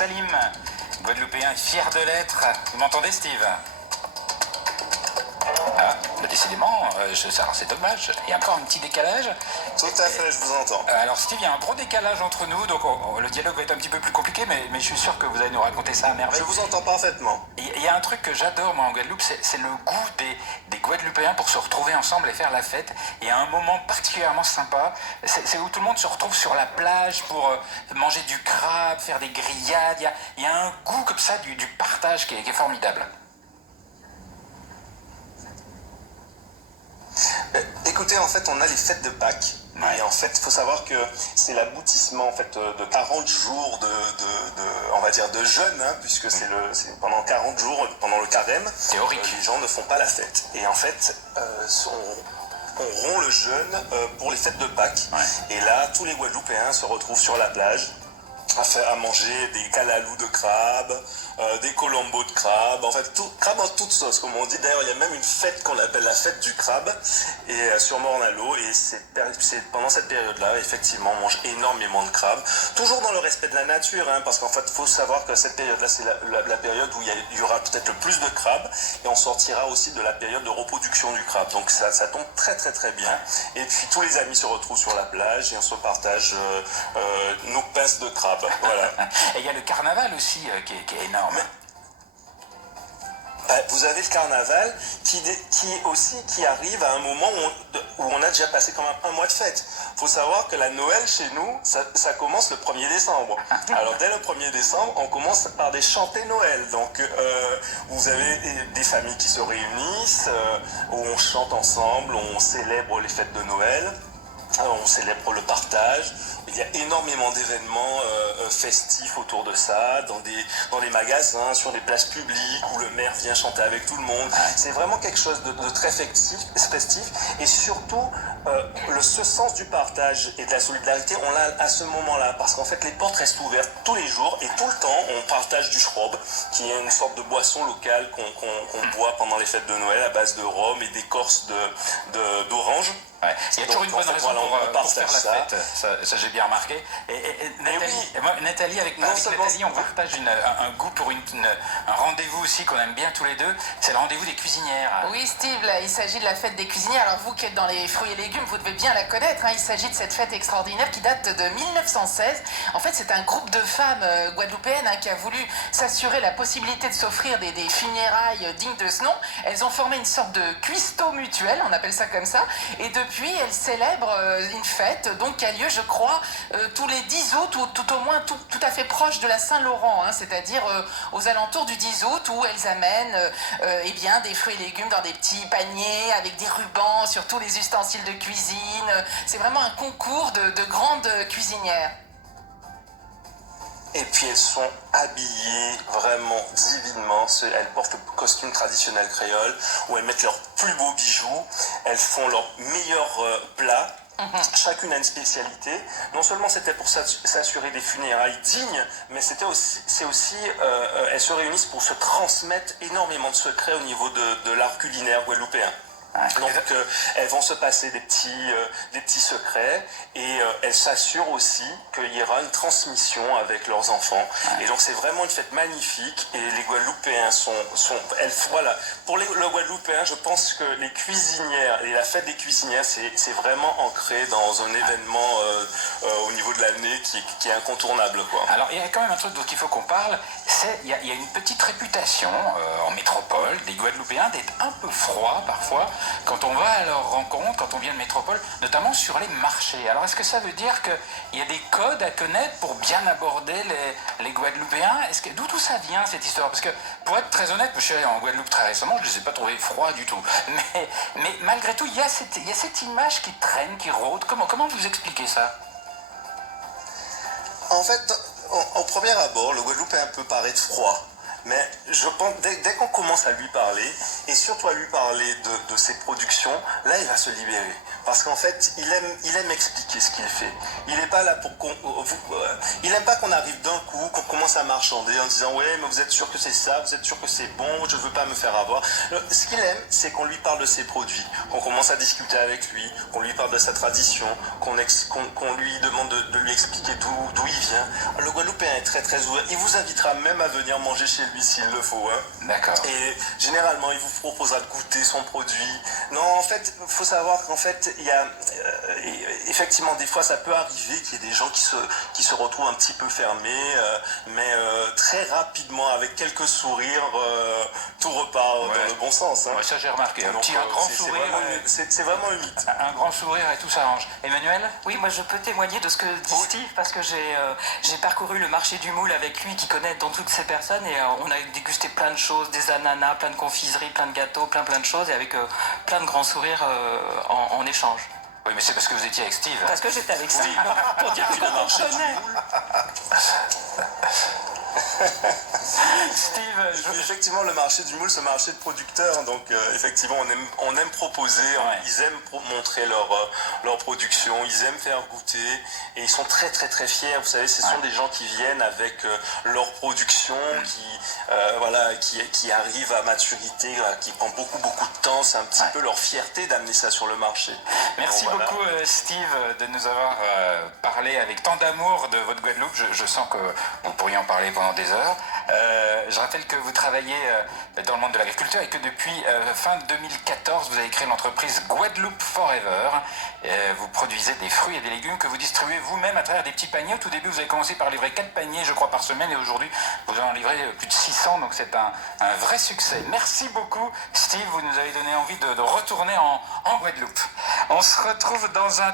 Salim, Guadeloupéen, fier de l'être. Vous m'entendez, Steve? Ah, bah décidément, alors c'est dommage. Il y a encore un petit décalage. Tout à fait, je vous entends. Alors Steve, il y a un gros décalage entre nous, donc le dialogue va être un petit peu plus compliqué, mais je suis sûr que vous allez nous raconter ça à merveille. Je vous entends parfaitement. Il y a un truc que j'adore moi en Guadeloupe, c'est le goût des Guadeloupéens pour se retrouver ensemble et faire la fête. Il y a un moment particulièrement sympa, c'est où tout le monde se retrouve sur la plage pour manger du crabe, faire des grillades. Il y a un goût comme ça du partage qui est formidable. Écoutez, en fait, on a les fêtes de Pâques. Ouais. Et en fait, il faut savoir que c'est l'aboutissement en fait, de 40 jours on va dire de jeûne, hein, puisque c'est pendant 40 jours, pendant le carême, les gens ne font pas la fête. Et en fait, on rompt le jeûne pour les fêtes de Pâques. Ouais. Et là, tous les Guadeloupéens se retrouvent sur la plage à manger des calalous de crabe, des colombos de crabe, en fait, crabe en toute sauce, comme on dit. D'ailleurs, il y a même une fête qu'on appelle la fête du crabe, et sur Morne-à-l'Eau, et c'est pendant cette période-là, effectivement, on mange énormément de crabe, toujours dans le respect de la nature, hein, parce qu'en fait, il faut savoir que cette période-là, c'est la période où il y aura peut-être le plus de crabes, et on sortira aussi de la période de reproduction du crabe, donc ça tombe très très très bien, et puis tous les amis se retrouvent sur la plage, et on se partage nos pinces de crabe. Voilà. Et il y a le carnaval aussi qui est énorme. Vous avez le carnaval qui arrive à un moment où on a déjà passé quand même un mois de fête. Il faut savoir que la Noël chez nous, ça commence le 1er décembre. Alors dès le 1er décembre, on commence par des chantés Noël. Donc vous avez des familles qui se réunissent, où on chante ensemble, on célèbre les fêtes de Noël. On célèbre le partage. Il y a énormément d'événements festifs autour de ça, dans des magasins, sur des places publiques où le maire vient chanter avec tout le monde. C'est vraiment quelque chose de très festif, et surtout ce sens du partage et de la solidarité, on l'a à ce moment-là, parce qu'en fait les portes restent ouvertes tous les jours et tout le temps on partage du schrob, qui est une sorte de boisson locale qu'on boit pendant les fêtes de Noël à base de rhum et d'écorce d'orange. Ouais. Il y a toujours une bonne raison pour faire la fête, ça j'ai bien remarqué. Et Nathalie, avec Nathalie, on partage un goût pour un rendez-vous aussi qu'on aime bien tous les deux, c'est le rendez-vous des cuisinières. Oui Steve, là, il s'agit de la fête des cuisinières. Alors vous qui êtes dans les fruits et légumes, vous devez bien la connaître, hein. Il s'agit de cette fête extraordinaire qui date de 1916. En fait, c'est un groupe de femmes guadeloupéennes, hein, qui a voulu s'assurer la possibilité de s'offrir des funérailles dignes de ce nom. Elles ont formé une sorte de cuistot mutuel, on appelle ça comme ça, et depuis elles célèbrent une fête donc qui a lieu, je crois, tous les 10 août, ou tout au moins tout à fait proche de la Saint-Laurent, hein, c'est-à-dire aux alentours du 10 août, où elles amènent eh bien, des fruits et légumes dans des petits paniers avec des rubans sur tous les ustensiles de cuisine. C'est vraiment un concours de grandes cuisinières. Et puis elles sont habillées vraiment divinement, elles portent le costume traditionnel créole, où elles mettent leurs plus beaux bijoux, elles font leurs meilleurs plats. Chacune a une spécialité. Non seulement c'était pour s'assurer des funérailles dignes, mais elles se réunissent pour se transmettre énormément de secrets au niveau de l'art culinaire guadeloupéen. Donc elles vont se passer des petits secrets, et elles s'assurent aussi qu'il y aura une transmission avec leurs enfants. Et donc c'est vraiment une fête magnifique, et les Guadeloupéens voilà. Pour le Guadeloupéen, je pense que les cuisinières et la fête des cuisinières, c'est vraiment ancré dans un événement au niveau de l'année qui est incontournable, quoi. Alors il y a quand même un truc dont il faut qu'on parle, il y a une petite réputation en métropole des Guadeloupéens d'être un peu froids parfois quand on va à leur rencontre, quand on vient de métropole, notamment sur les marchés. Alors est-ce que ça veut dire qu'il y a des codes à connaître pour bien aborder les Guadeloupéens? D'où tout ça vient, cette histoire? Parce que pour être très honnête, je suis allé en Guadeloupe très récemment, je ne les ai pas trouvés froids du tout. Mais malgré tout, il y a cette image qui traîne, qui rôde. Comment vous expliquez ça? En fait, au premier abord, le Guadeloupéen peut paraître froid. Mais je pense, dès qu'on commence à lui parler, et surtout à lui parler de ses productions, là il va se libérer. Parce qu'en fait, il aime expliquer ce qu'il fait. Il n'est pas là pour il n'aime pas qu'on arrive d'un coup, qu'on commence à marchander en disant ouais, mais vous êtes sûr que c'est ça, vous êtes sûr que c'est bon, je ne veux pas me faire avoir. Ce qu'il aime, c'est qu'on lui parle de ses produits, qu'on commence à discuter avec lui, qu'on lui parle de sa tradition, qu'on lui demande de lui expliquer d'où il vient. Le Guadeloupéen est très très ouvert. Il vous invitera même à venir manger chez lui s'il le faut. Hein. D'accord. Et généralement, il vous proposera de goûter son produit. Non, en fait, il faut savoir qu'en fait, il y a effectivement des fois ça peut arriver qu'il y ait des gens qui se retrouvent un petit peu fermés, mais très rapidement, avec quelques sourires, tout repart dans le bon sens. Hein. Ouais, ça j'ai remarqué. Un Donc, grand sourire. C'est vraiment une mythe. Un grand sourire et tout s'arrange. Emmanuel? Oui, moi je peux témoigner de ce que dit Steve parce que j'ai parcouru le marché du moule avec lui qui connaît dans toutes ces personnes et on a dégusté plein de choses, des ananas, plein de confiseries, plein de gâteaux, plein de choses et avec plein de grands sourires en échange. Oui, mais c'est parce que vous étiez avec Steve. Parce que j'étais avec Steve. Oui. Pour dire que l'on connaît. Steve, Effectivement, le marché du moule, c'est un marché de producteurs, donc effectivement, on aime proposer, ils aiment montrer leur production, ils aiment faire goûter, et ils sont très très très fiers. Vous savez, ce sont des gens qui viennent avec leur production, qui arrivent à maturité, qui prend beaucoup beaucoup de temps. C'est un petit peu leur fierté d'amener ça sur le marché. merci Donc, beaucoup Steve de nous avoir parlé avec tant d'amour de votre Guadeloupe. Je sens que vous pourriez en parler pendant des heures. Je rappelle que vous travaillez dans le monde de l'agriculture et que depuis fin 2014, vous avez créé l'entreprise Guadeloupe Forever. Vous produisez des fruits et des légumes que vous distribuez vous-même à travers des petits paniers. Au tout début, vous avez commencé par livrer 4 paniers, je crois, par semaine, et aujourd'hui, vous en livrez plus de 600, donc c'est un vrai succès. Merci beaucoup, Steve, vous nous avez donné envie de retourner en Guadeloupe. On se retrouve dans un